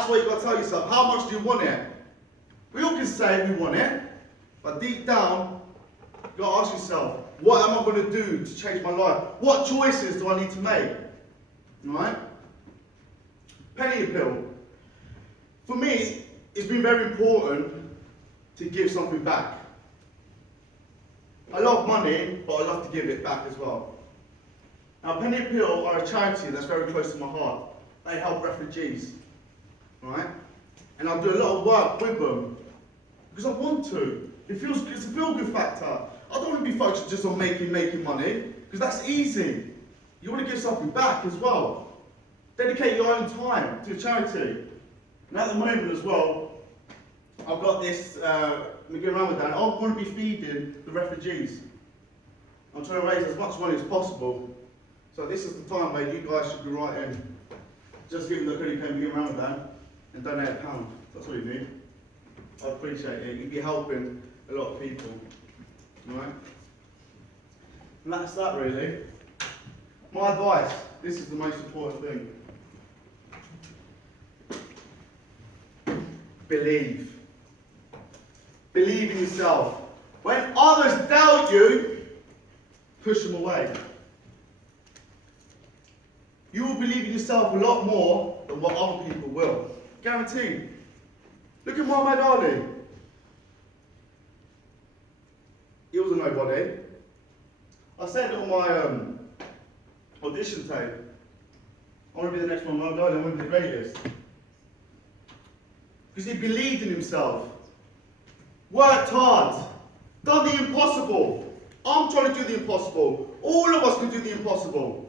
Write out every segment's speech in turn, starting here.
That's why you've got to tell yourself, how much do you want it? We all can say we want it, but deep down, you've got to ask yourself, what am I going to do to change my life? What choices do I need to make? Right? Penny appeal. For me, it's been very important to give something back. I love money, but I love to give it back as well. Now, Penny Appeal are a charity that's very close to my heart. They help refugees, right? And I do a lot of work with them because I want to. It's a feel-good factor. I don't want to be focused just on making money because that's easy. You want to give something back as well. Dedicate your own time to a charity. And at the moment as well, I've got this Mergim Ramadan. I want to be feeding the refugees. I'm trying to raise as much money as possible. So this is the time where you guys should be writing, just give them the credit card Mergim Ramadan and donate £1. That's all you need. I appreciate it. You'll be helping a lot of people. Alright? And that's that really. My advice, this is the most important thing. Believe. Believe in yourself. When others doubt you, push them away. You will believe in yourself a lot more than what other people will. Guaranteed. Look at Muhammad Ali. He was a nobody. I said on my audition tape, I want to be the next Muhammad Ali, I want to be the greatest. Because he believed in himself. Worked hard. Done the impossible. I'm trying to do the impossible. All of us can do the impossible.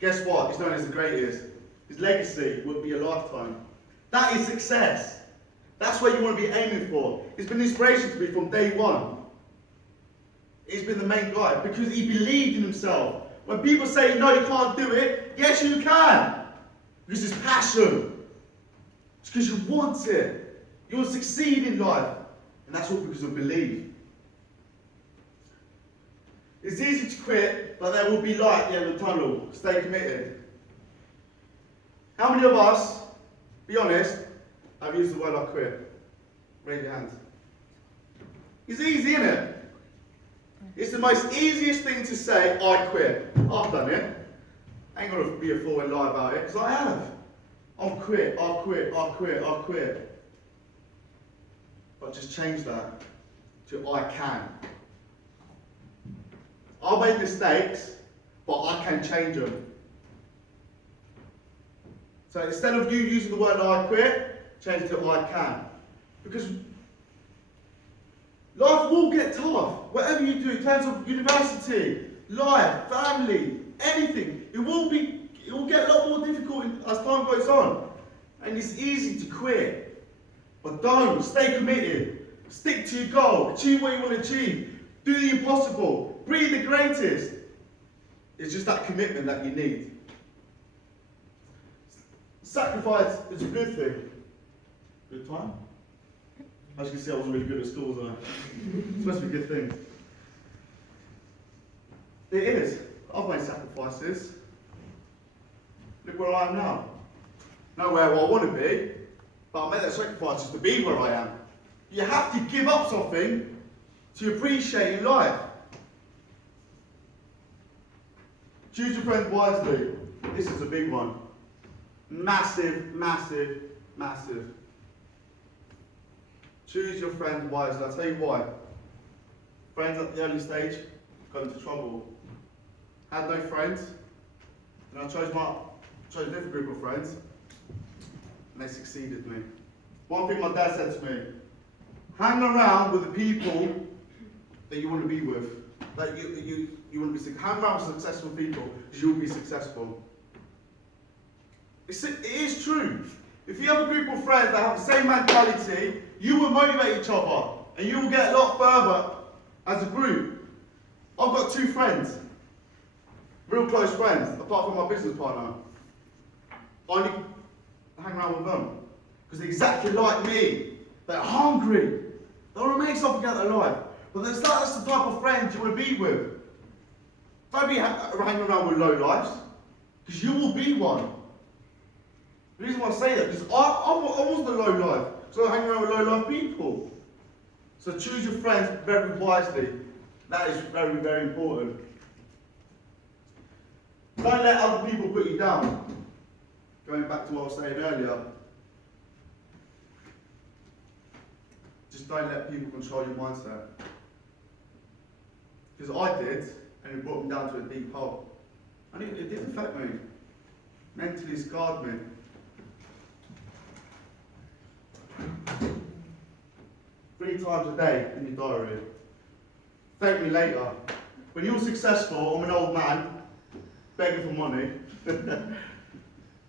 Guess what? He's known as the greatest. His legacy will be a lifetime. That is success. That's what you want to be aiming for. It's been inspiration to me from day one. He's been the main guy because he believed in himself. When people say, no, you can't do it, yes, you can. Because it's passion. It's because you want it. You want to succeed in life. And that's all because of belief. It's easy to quit, but there will be light at the end of the tunnel. Stay committed. How many of us, be honest, have used the word I quit? Raise your hands. It's easy, isn't it? It's the most easiest thing to say, I quit. I've done it. I ain't going to be a fool and lie about it, because I have. I'll quit, I'll quit, I'll quit, I'll quit. But just change that to I can. I'll make mistakes, but I can change them. So instead of you using the word I quit, change it to I can. Because life will get tough. Whatever you do in terms of university, life, family, anything, it will get a lot more difficult as time goes on. And it's easy to quit. But don't, stay committed. Stick to your goal. Achieve what you want to achieve. Do the impossible. Be the greatest. It's just that commitment that you need. Sacrifice is a good thing. Good time? As you can see, I wasn't really good at school, wasn't I? It's supposed to be a good thing. It is. I've made sacrifices. Look where I am now. Nowhere where I want to be, but I made that sacrifice just to be where I am. You have to give up something to appreciate your life. Choose your friends wisely. This is a big one. Massive, massive, massive. Choose your friends wisely. I'll tell you why. Friends at the early stage got into trouble. Had no friends. And I chose a different group of friends. And they succeeded me. One thing my dad said to me, hang around with the people that you want to be with. That you want to be hang around with successful people because you'll be successful. It is true. If you have a group of friends that have the same mentality, you will motivate each other and you will get a lot further as a group. I've got 2 friends, real close friends, apart from my business partner. I only hang around with them because they're exactly like me. They're hungry. They want to make something out of their life. But that's the type of friends you want to be with. Don't be hanging around with low lives, because you will be one. The reason why I say that is I was the low life, so I hang around with low life people. So choose your friends very wisely. That is very, very important. Don't let other people put you down. Going back to what I was saying earlier. Just don't let people control your mindset. Because I did, and it brought me down to a deep hole. And it did affect me. Mentally scarred me. Three times a day in your diary. Thank me later. When you're successful, I'm an old man, begging for money.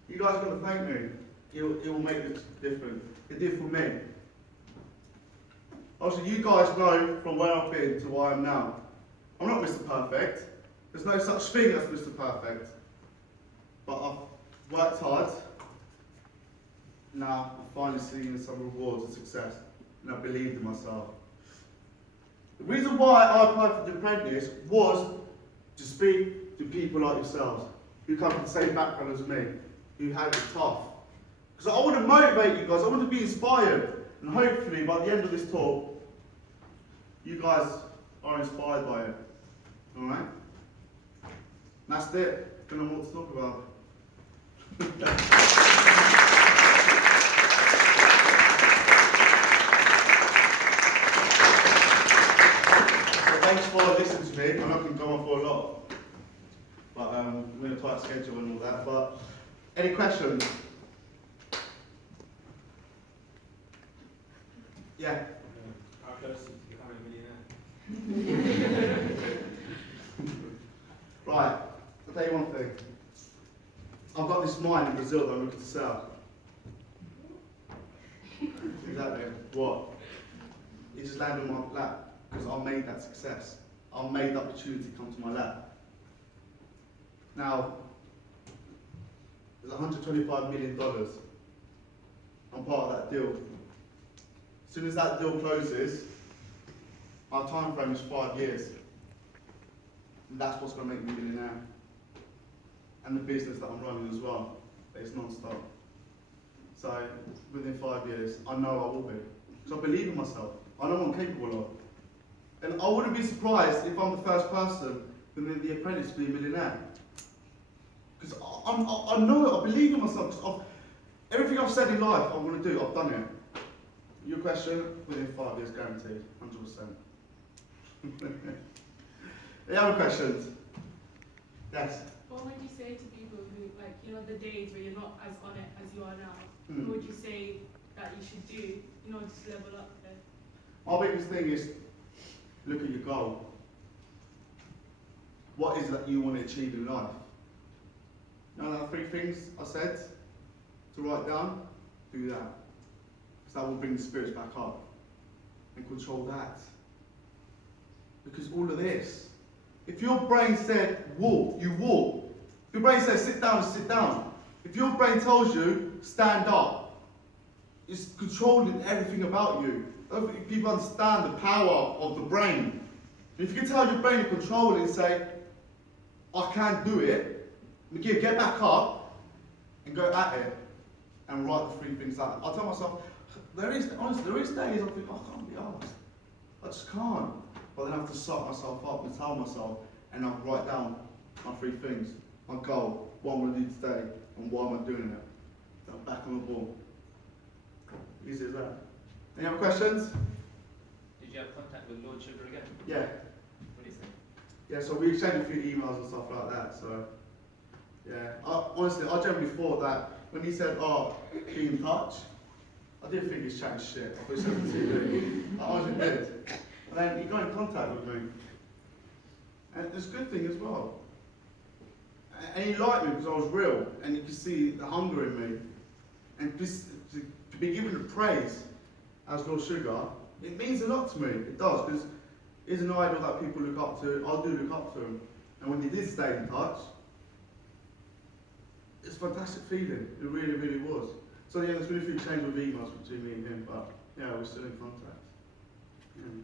You guys are going to thank me. It will make a difference. It did for me. Also, you guys know from where I've been to where I am now. I'm not Mr. Perfect. There's no such thing as Mr. Perfect. But I've worked hard. Now I'm finally seeing some rewards of success. And I believed in myself. The reason why I applied for the apprentice was to speak to people like yourselves, who come from the same background as me, who had it tough. Because I want to motivate you guys, I want to be inspired. And hopefully by the end of this talk, you guys are inspired by it. Alright? That's it. Don't know what to talk about. So thanks for listening to me. I'm not going to go on for a lot. But we're in a tight schedule and all that. But any questions? Yeah. How close to becoming a millionaire? Right, I'll tell you one thing. I've got this mine in Brazil that I'm looking to sell. Exactly. What? It just landed on my lap because I made that success. I made the opportunity come to my lap. Now, there's $125 million. I'm part of that deal. As soon as that deal closes, our time frame is 5 years. And that's what's going to make me a millionaire. And the business that I'm running as well. It's non-stop. So within 5 years, I know I will be. Because I believe in myself. I know what I'm capable of. And I wouldn't be surprised if I'm the first person within the apprentice to be a millionaire. Because I know it, I believe in myself. Because everything I've said in life I'm going to do, I've done it. Your question, within 5 years, guaranteed, 100%. Any other questions? Yes? What would you say to people who, like, you know, the days where you're not as on it as you are now? Mm. What would you say that you should do in order to level up there? My biggest thing is look at your goal. What is it that you want to achieve in life? You know, the 3 things I said to write down? Do that. Because that will bring the spirits back up and control that. Because all of this, if your brain said walk, you walk. If your brain says sit down, you sit down. If your brain tells you stand up, it's controlling everything about you. I don't think people understand the power of the brain. If you can tell your brain to control it and say, I can't do it, get back up and go at it and write the 3 things out. I tell myself, there is days I think, I can't be asked. I just can't. But then I have to suck myself up and tell myself, and I'll write down my 3 things. My goal, what I'm going to do today, and why am I doing it. So I'm back on the ball. Easy as that. Any other questions? Did you have contact with Lord Sugar again? Yeah. What do you say? Yeah, so we exchanged a few emails and stuff like that, so yeah. Honestly, I generally thought that when he said, be in touch, I didn't think he's chatting shit. I thought he said on TV. I honestly did. And then he got in contact with me. And it's a good thing as well. And he liked me because I was real, and you could see the hunger in me. And just to be given the praise as Lord Sugar, it means a lot to me. It does, because he's an idol that people look up to. I do look up to him. And when he did stay in touch, it's a fantastic feeling. It really, really was. So yeah, there's been a few changes of emails between me and him, but yeah, we're still in contact. Yeah.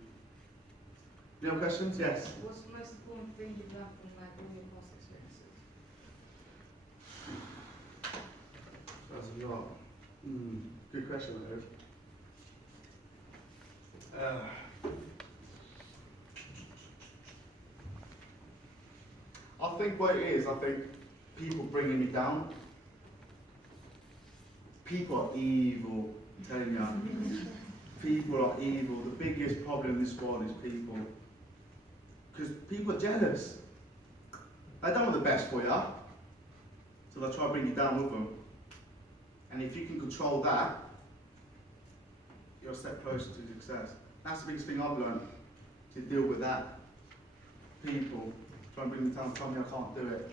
Any other questions? Yes? What's the most important thing you've learned from like all your past experiences? That's a lot. Good question, Eric. I think what it is, I think people bringing me down. People are evil, I'm telling you. People are evil. The biggest problem in this world is people. Because people are jealous. They don't want the best for you. So they'll try to bring you down with them. And if you can control that, you're a step closer to success. That's the biggest thing I've learned, to deal with that. People try and bring me down, tell me I can't do it.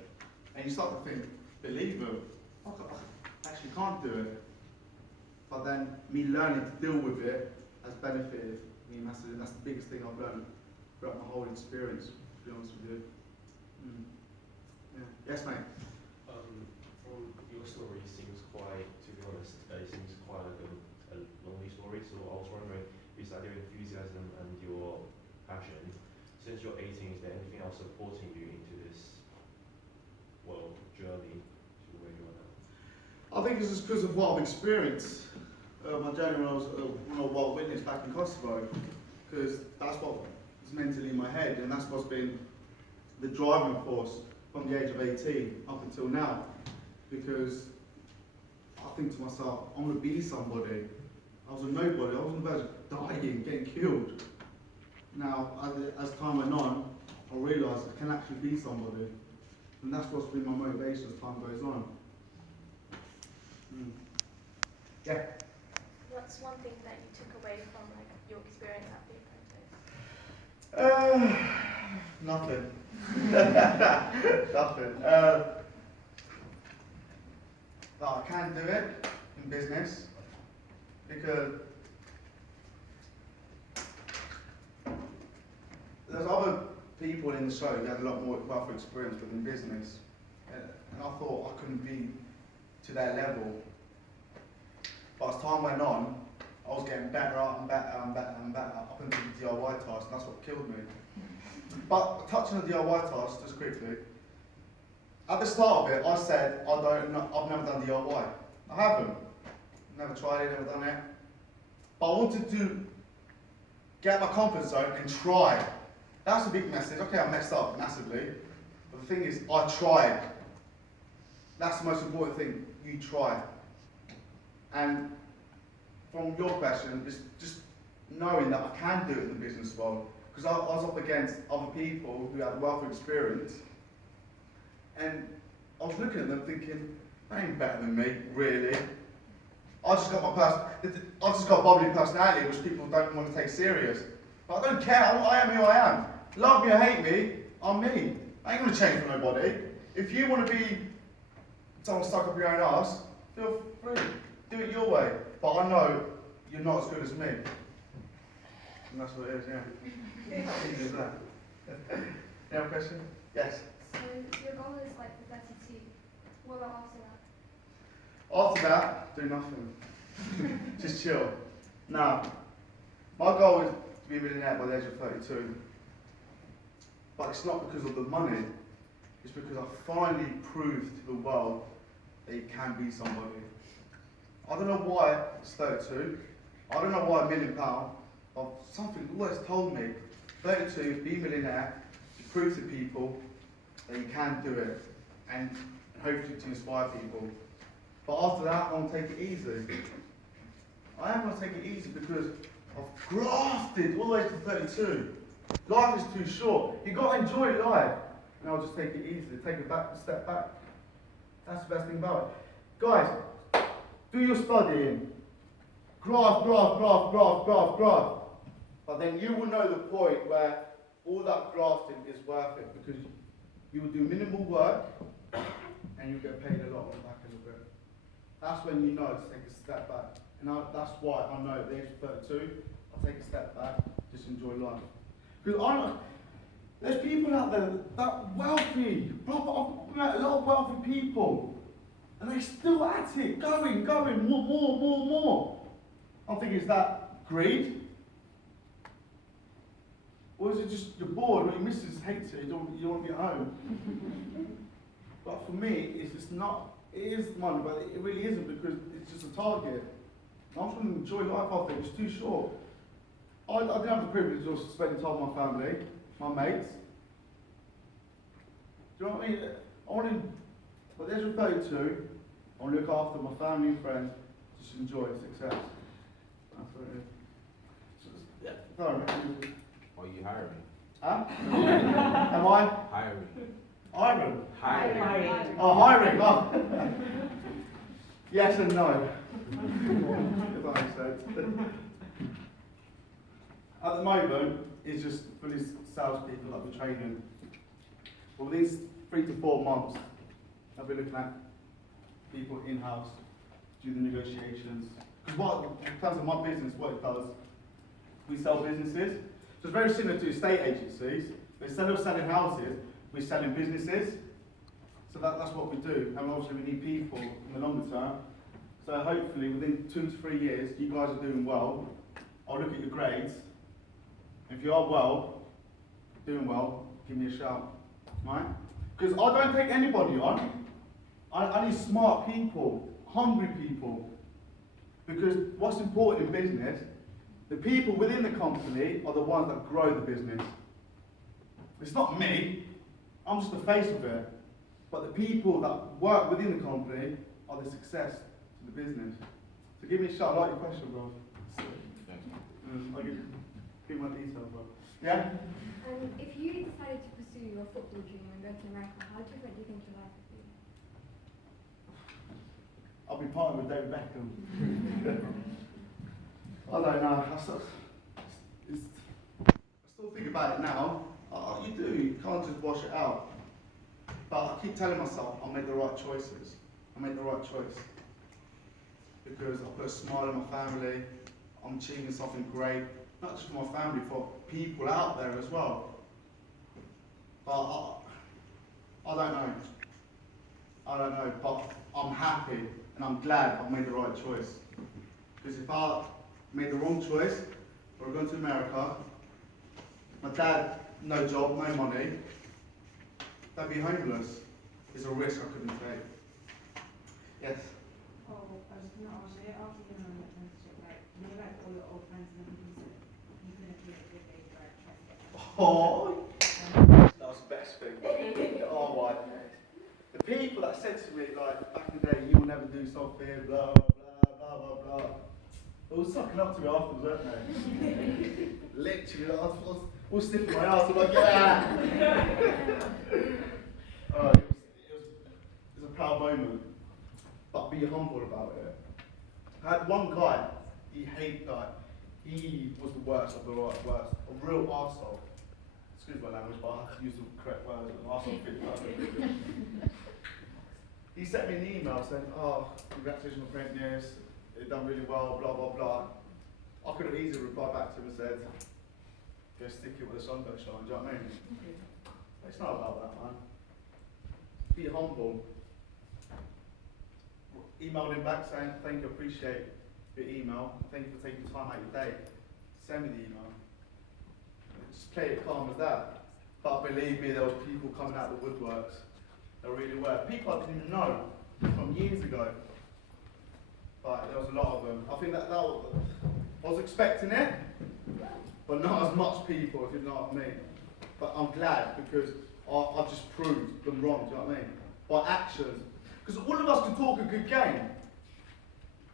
And you start to think, believe them. I actually can't do it. But then me learning to deal with it has benefited me massively. That's the biggest thing I've learned throughout my whole experience, to be honest with you. Yeah. Yes, mate? From your story, seems quite, to be honest, it seems quite like a lonely story. So I was wondering, besides your enthusiasm and your passion, since you're 18, is there anything else supporting you into this, well, journey to where you are now? I think it's just because of what I've experienced. My journey when I was a wild witness back in Kosovo, because that's what was mentally in my head, and that's what's been the driving force from the age of 18 up until now. Because I think to myself, I want to be somebody. I was a nobody. I was on the verge of dying, getting killed. Now, as time went on, I realised I can actually be somebody, and that's what's been my motivation as time goes on. Yeah. What's one thing that you took away from like your experience at the apprentice? Nothing. Nothing. But I can do it in business because there's other people in the show who had a lot more wealth experience within business, and I thought I couldn't be to their level. But as time went on, I was getting better and better and better and better up into the DIY task, and that's what killed me. But touching on the DIY task, just quickly, at the start of it, I said, I've never done DIY. I haven't. Never tried it, never done it. But I wanted to get my comfort zone and try. That's a big message. Okay, I messed up massively. But the thing is, I tried. That's the most important thing. You try. And from your question, it's just knowing that I can do it in the business world. Because I was up against other people who had wealth of experience. And I was looking at them thinking, they ain't better than me, really. I just got a bubbly personality which people don't want to take serious. But I don't care, I am who I am. Love me or hate me, I'm me. I ain't gonna change for nobody. If you want to be someone stuck up your own arse, feel free. Do it your way. But I know you're not as good as me. And that's what it is, yeah. Easy as that. You have a question? Yes. So your goal is like the 32. What about after that? After that, do nothing. Just chill. Now, my goal is to be a millionaire by the age of 32. But it's not because of the money. It's because I finally proved to the world that you can be somebody. I don't know why it's 32. I don't know why £1 million. But something always told me, 32, be a millionaire, to prove to people that you can do it. And hopefully to inspire people. But after that, I want to take it easy. I am going to take it easy because I've grafted all the way to 32. Life is too short. You've got to enjoy life. And I'll just take it easy, take a step back. That's the best thing about it. Guys, do your studying. Graft. But then you will know the point where all that grafting is worth it because you will do minimal work and you'll get paid a lot on the back end of it. That's when you know to take a step back. And that's why I know at the age of 32, I'll take a step back, just enjoy life. Because there's people out there that wealthy, I've met a lot of wealthy people, and they're still at it, going, more. I'm thinking, is that greed? Or is it just you're bored, or your missus hates it, you don't want to be at home? But for me, it's not It is money, but it really isn't because it's just a target. I'm just going to enjoy life after it. It's too short. I didn't have the privilege of spending time with my family, my mates. Do you know what I mean? I want to, but there's a 32, I want to look after my family and friends, just enjoy success. That's what it is. So, yeah, sorry, mate. Are you hiring? Huh? Am I? Hiring. Hiring? Hiring. Oh, hiring, oh. Yes and no. If that makes sense. At the moment, it's just for these salespeople that we're training. Well, these 3 to 4 months, I've been looking at people in-house, do the negotiations. Because what, in terms of my business, what it does, we sell businesses. So it's very similar to estate agencies. But instead of selling houses, we're selling businesses. So that's what we do. And obviously we need people in the longer term. So hopefully within 2 to 3 years, you guys are doing well. I'll look at your grades. If you are well, doing well, give me a shout. Right? Because I don't take anybody on. I need smart people, hungry people. Because what's important in business, the people within the company are the ones that grow the business. It's not me, I'm just the face of it. But the people that work within the company are the success to the business. So give me a shout. I like your question, bro. I'll give my details, bro. Yeah? If you decided to pursue your football dream and go to America, how different do you think your life would be? I'll be partnered with David Beckham. I don't know. I still think about it now. You do. You can't just wash it out. But I keep telling myself I'll make the right choices. I make the right choice. Because I put a smile on my family. I'm achieving something great. Not just for my family, for people out there as well. But I don't know. I don't know. But I'm happy and I'm glad I've made the right choice. Because if I made the wrong choice, or going to America, my dad, no job, no money, they'd be homeless. It's a risk I couldn't take. Yes? Oh, I was going to ask you, after you went on that apprenticeship, like, you know, like all your old friends and everything, so you couldn't do it if they like try to get back. Oh, that was the best thing. Oh my. The people that said to me, like, back in the day, you will never do something, blah, blah, blah, blah, blah, blah. They were sucking up to me afterwards, weren't they? Literally, I was all sniffing my ass, I'm like, yeah! It was a proud moment. But be humble about it. I had one guy, he was the worst of the worst, a real arsehole. Excuse my language, but I have to use the correct word. Arsehole fits perfect. He sent me an email saying, oh, congratulations on apprentice, you've done really well, blah, blah, blah. I could have easily replied back to him and said, go stick it where the sun don't shine, do you know what I mean? But it's not about that, man. Be humble. Emailed him back saying, thank you, appreciate your email. Thank you for taking time out of your day. Send me the email. Just play it calm as that. But believe me, there was people coming out of the woodworks. There really were. People I didn't even know from years ago. But there was a lot of them. I think that was, I was expecting it, but not as much people, if you know what I mean. But I'm glad because I've just proved them wrong, do you know what I mean? By actions. Because all of us can talk a good game.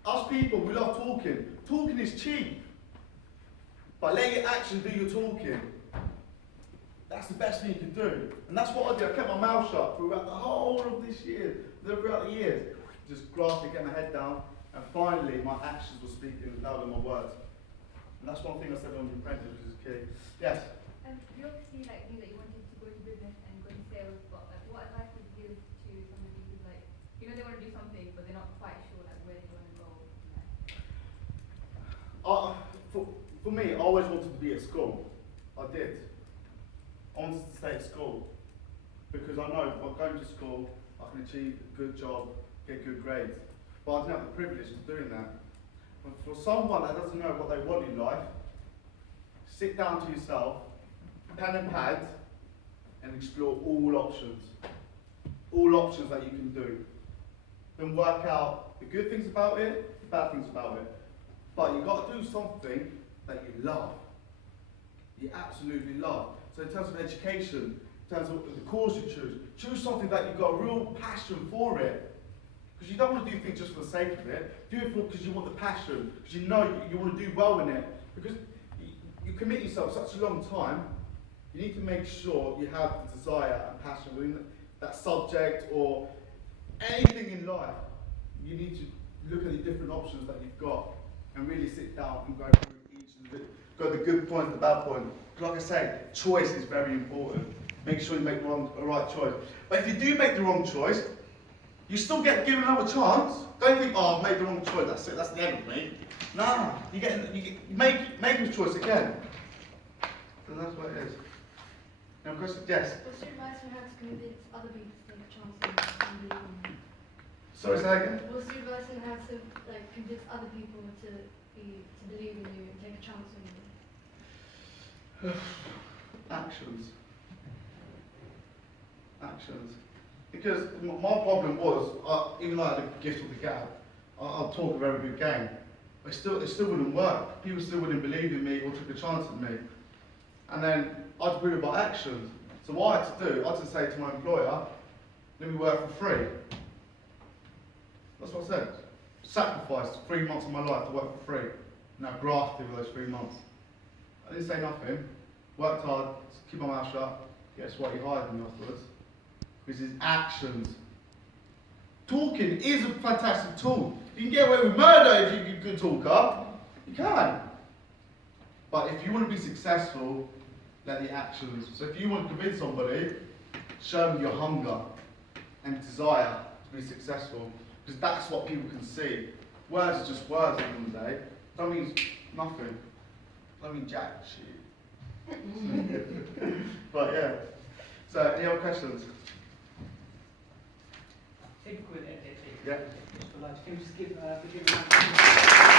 Us people, we love talking. Talking is cheap. But let your action do your talking. That's the best thing you can do. And that's what I did. I kept my mouth shut throughout the whole of this year, throughout the years. Just grasping, get my head down, and finally my actions were speaking louder than my words. And that's one thing I said on the apprentice, which is key. Yes? You obviously like knew that you wanted to go into business and go into sales, but like, what advice would you give to somebody who's like, you know, they want to do something, but they're not quite sure like where they want to go? For me, I always wanted to be at school. I did. I wanted to stay at school because I know by going to school, I can achieve a good job, get good grades. But I didn't have the privilege of doing that. But for someone that doesn't know what they want in life, sit down to yourself, pen and pad, and explore all options. All options that you can do. then work out the good things about it, the bad things about it. But you've got to do something that you love. You absolutely love. So in terms of education, in terms of the course you choose something that you've got a real passion for it. Because you don't want to do things just for the sake of it. Do it because you want the passion, because you know you want to do well in it. Because you commit yourself such a long time, you need to make sure you have the desire and passion within that subject or anything in life. You need to look at the different options that you've got and really sit down and go through each of the good points and the bad points. Like I say, choice is very important. Make sure you make the right choice. But if you do make the wrong choice, you still get given another chance. Don't think, oh, I've made the wrong choice, that's it, that's the end of me. Nah, you make a choice again. So that's what it is. Now, question, yes? What's your advice on how to convince other people to take a chance and believe in you? Sorry, say that again? What's your advice on how to convince other people to believe in you and take a chance on you? Actions. Because my problem was, even though I had a gift of the gab, I'll talk a very good game. But it still wouldn't work. People still wouldn't believe in me or took a chance at me. And then I'd prove it by actions. So what I had to do, I had to say to my employer, let me work for free. That's what I said. Sacrificed 3 months of my life to work for free. And I grafted for those 3 months. I didn't say nothing. Worked hard, keep my mouth shut. Guess what? He hired me afterwards. Because his actions. Talking is a fantastic tool. You can get away with murder if you're a good talker. You can. But if you want to be successful, let the actions. So if you want to convince somebody, show them your hunger and desire to be successful. Because that's what people can see. Words are just words at the end of the day. That means nothing. That means jack shit. But yeah. So any other questions? Typical, Yeah. just for lunch. Can you just give a round of applause?